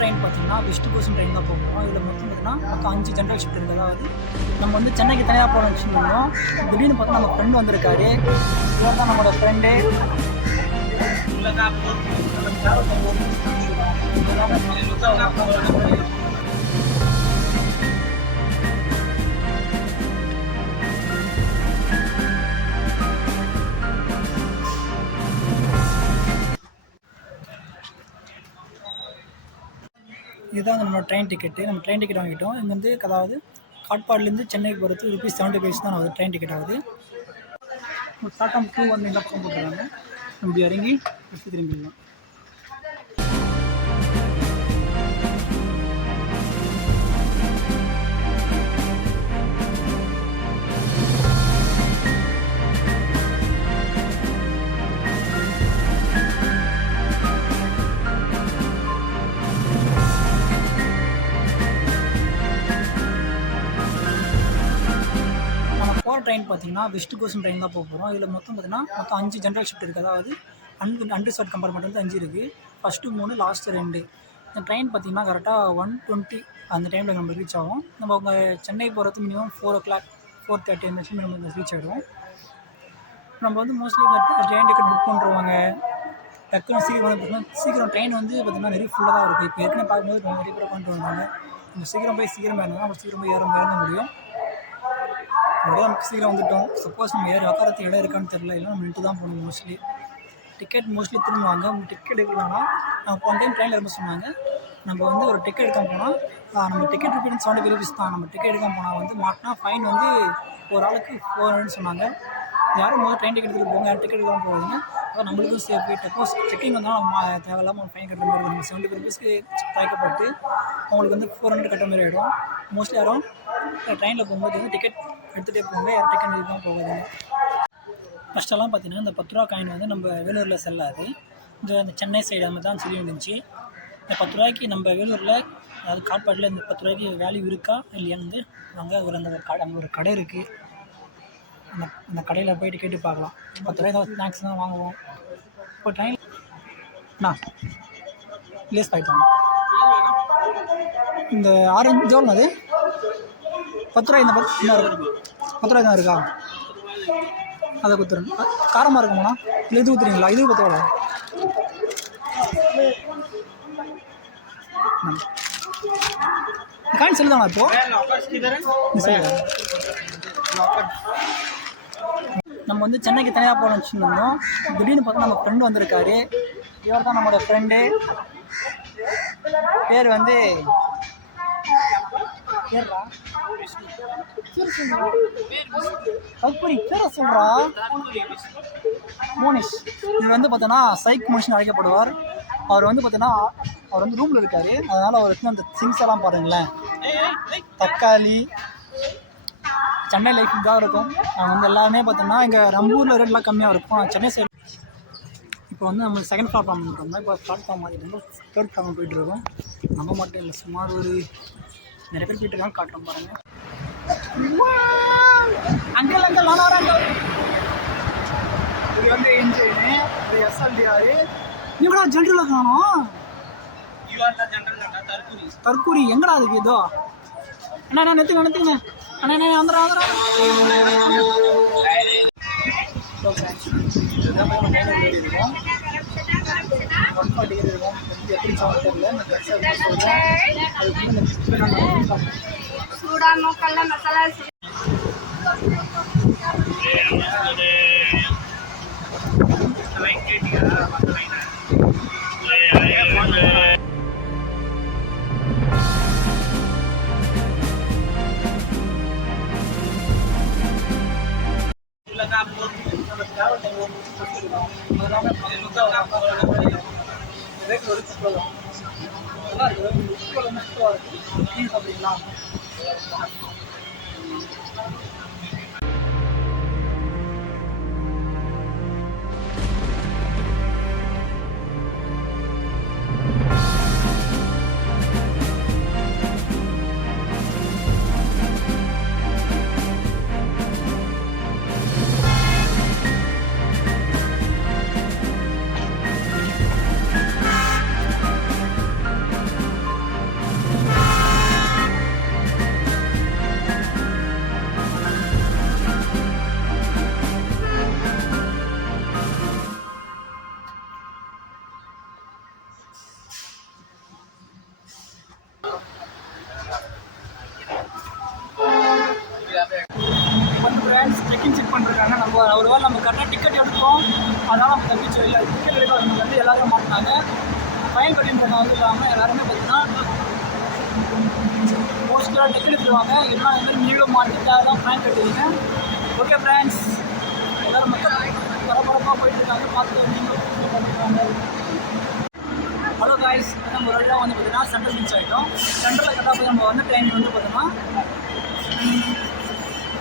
Train பார்த்தீங்கன்னா west coast train தான் போகிறோம். இதில் மொத்தம் 5 ஜென்ரல் ஷிஃப்ட் இருக்குது. அதாவது நம்ம வந்து சென்னைக்கு தனியாக போகணும்னு வச்சுருந்தோம். திடீர்னு பார்த்தா நம்ம ஃப்ரெண்டு வந்திருக்காரு. இவர் தான் நம்மளோட ஃப்ரெண்டு. இதுதான் நம்மளோட ட்ரெயின் டிக்கெட்டு. நம்ம ட்ரெயின் டிக்கெட் வாங்கிட்டோம். இங்கே வந்து அதாவது காட்பாடிலேருந்து சென்னைக்கு போகிறது ₹75 தான் ஆகுது. ட்ரெயின் டிக்கெட் ஆகுது. பிளாட்ஃபார்ம் 2 வந்து இந்த பக்கம் போட்டுருக்காங்க. நம்ம இறங்கி திரும்பிடலாம். போகிற ட்ரெயின் பார்த்தீங்கன்னா வெஸ்ட் கோஸ்ட் ட்ரெயின் தான் போகிறோம். இதில் மொத்தம் 5 ஜென்ரல் ஷிஃப்ட் இருக்குது. அதாவது அன்ரிசர்வ்ட் கம்பார்ட்மெண்ட் வந்து 5 இருக்குது. First 3, last 2. இந்த ட்ரெயின் பார்த்தீங்கன்னா கரெக்டாக 1:20 அந்த டைமில் நம்ம ரீச் ஆகும். நம்ம அவங்க சென்னை போகிறது மினிமம் 4:30 நம்ம ரீச் ஆகிடுவோம். நம்ம வந்து மோஸ்ட்லி ட்ரெயின் டிக்கெட் புக் பண்ணுறவங்க டக்குன்னு சீக்கிரம் ட்ரெயின் வந்து பார்த்திங்கன்னா நிறைய ஃபுல்லாக தான் இருக்குது. இப்போ ஏற்கனவே பார்க்கும்போது நிறைய பேர் பண்ணிட்டு வந்தாங்க. நம்ம சீக்கிரம் ஏறினா நம்ம சீக்கிரம் போய் இறங்க முடியும். நமக்கு சீக்கிரம் வந்துவிட்டோம். சப்போஸ் நம்ம உட்காரத்துக்கு இடம் இருக்கான்னு தெரியல. இல்லை நம்ம நின்று தான் போகணும். மோஸ்ட்லி திரும்புவாங்க. டிக்கெட் எடுக்கலாம்னா நம்ம போன டைம் ட்ரெயினில் இருக்க சொன்னாங்க. நம்ம வந்து ஒரு டிக்கெட் எடுக்காம போனால் நம்ம டிக்கெட் ரிப்பீட் ₹75 தான். நம்ம டிக்கெட் எடுக்காம போனால் வந்து மாட்டினா ஃபைன் வந்து ஒரு ஆளுக்கு 400 சொன்னாங்க. யாரும் ட்ரெயின் டிக்கெட் எடுத்துகிட்டு போங்க, யாரும் டிக்கெட் எடுக்காமல் போகாதீங்க. அப்போ நம்மளுக்கும் சேஃப். சப்போஸ் செக்கிங் வந்தாலும் நம்ம தேவையில்லாமல் ஃபைன் கட்டுற மாதிரி இருக்கும். ₹75 தயக்கப்பட்டு அவங்களுக்கு வந்து 400 கட்டுற மாதிரி ஆகிடும். மோஸ்ட்லி யாரும் ட்ரெயினில் போகும்போது வந்து டிக்கெட் எடுத்துகிட்டே போங்க, யாரும் டிக்கெட் எடுக்காமல் போகாதீங்க. ஃபஸ்ட்டெல்லாம் பார்த்தீங்கன்னா இந்த ₹10 காயின் வந்து நம்ம வேலூரில் செல்லாது. இந்த சென்னை சைடு அந்த தான் சொல்லி வந்துச்சு. இந்த ₹10 நம்ம வேலூரில் அதாவது காட்பாடில் இந்த ₹10 வேல்யூ இருக்கா இல்லையான்னு வந்து அங்கே ஒரு கடை இருக்குது. அந்த கடையில் போய்ட்டு கேட்டு பார்க்கலாம். ₹10 ஸ்நாக்ஸ் தான் வாங்குவோம். இப்போ ட்ரெயின் லேஸ் பாய்ப்பாங்க. இந்த ஆரஞ்சு எவ்வளோ அது ₹10 இந்த ₹10 தான் இருக்கா? அதை கொடுத்துருங்க. காரமாக இருக்குமாண்ணா? இல்லை இது ஊற்றுறீங்களா? இது ₹10. காயின் சொல்லுதாண்ணா இப்போது? நம்ம வந்து சென்னைக்கு தனியாக போகணும்னு வச்சுருந்தோம். திடீர்னு பார்த்தா நம்ம ஃப்ரெண்டு வந்திருக்காரு. இவர் தான் நம்மளோட ஃப்ரெண்டு. பேர் வந்து சொல்றா மோனிஷ். இவர் வந்து பார்த்தோன்னா சைக் மோனிஷ்னு அழைக்கப்படுவார். அவர் வந்து பார்த்தோன்னா அவர் வந்து ரூமில் இருக்கார். அதனால் அவருக்கு அந்த திங்ஸ் எல்லாம் பாருங்களேன். தக்காளி சென்னை லைஃப் தான் இருக்கும். அவங்க வந்து எல்லாமே பார்த்தோம்னா இங்கே ரம்பூரில் ரேட்லாம் கம்மியாக இருக்கும். சென்னை சைடு இப்போ வந்து நம்ம செகண்ட் பிளாட்ஃபார்ம் பண்ணுறோம். இப்போ பிளாட்ஃபார்ம் மாதிரி ரொம்ப தேர்ட் பிளாட்ஃபார்ம் போய்ட்டுருக்கோம். நம்ம மட்டும் இல்லை, சுமார் ஒரு நிறைய பேர் போய்ட்டுருக்காங்க. காட்டுறோம் பாருங்கள். அங்கே வராங்க. இது வந்து என்ஜினு, இது SLDR. இவங்கடா ஜென்ரலில் காணும். தற்கூரி எங்கடா அதுக்கு? இதோ அண்ணா நிறுத்துங்க அண்ணா வந்துடுறேன். அப்படிங்களா? ஃப்ரெண்ட்ஸ் செக்இன் செக் பண்ணிருக்காங்க. நம்ம ஒருவேளை நம்ம கரெக்டாக டிக்கெட் எடுத்தோம், அதனால் நம்ம தப்பிச்சோம். இல்லை டிக்கெட் எடுக்கிறவங்க வந்து எல்லாரும் மாட்டினாங்க. ஃபைன் கட்டிங் பண்ண வந்து இல்லாமல் எல்லாருமே பார்த்தீங்கன்னா மோஸ்ட்டாக டிக்கெட் எடுத்துருவாங்க. இதெல்லாம் இந்த மாதிரி நீங்களும் மாட்டிட்டால் தான் ஃபைன் கட்டுவீங்க. ஓகே ஃப்ரெண்ட்ஸ், எல்லோரும் மக்கள் பரபரப்பாக போயிட்டு இருக்காங்க. பார்த்து நீங்களும் பண்ணிருக்காங்க. ஹலோ காய்ஸ், நம்ம ஒரு வழியாக வந்து பார்த்தீங்கன்னா சென்ட்ரல் ரீச் ஆகிட்டோம். சென்ட்ரலில் கரெக்டாக போய் நம்ம வந்து ட்ரெயின் வந்து பார்த்தோம்னா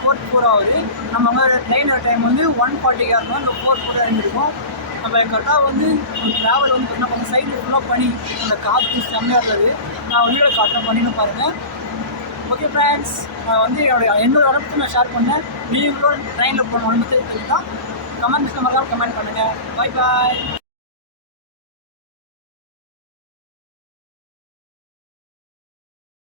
4:04 ஆகுது. நம்ம வந்து ட்ரெயினோட டைம் வந்து 1:40 ஏறணும். இந்த 4:04 இறங்கிருக்கும். நம்ம கரெக்டாக வந்து ட்ராவல் வந்து பார்த்தீங்கன்னா கொஞ்சம் சைடு ஃபுல்லாக பனி, அந்த காற்று செம்மையாக இருந்தது. நான் வீடியோ காட்டுறேன், பண்ணின்னு பாருங்கள். ஓகே ஃப்ரெண்ட்ஸ், நான் வந்து என்னோட அனுபவத்தை நான் ஷேர் பண்ணேன். நீங்களும் ட்ரெயினில் போகணும் அனுபவத்தை தெரிஞ்சுதான் கமெண்ட்ஸ் நம்ம கமெண்ட் பண்ணுங்கள். பாய் பாய்.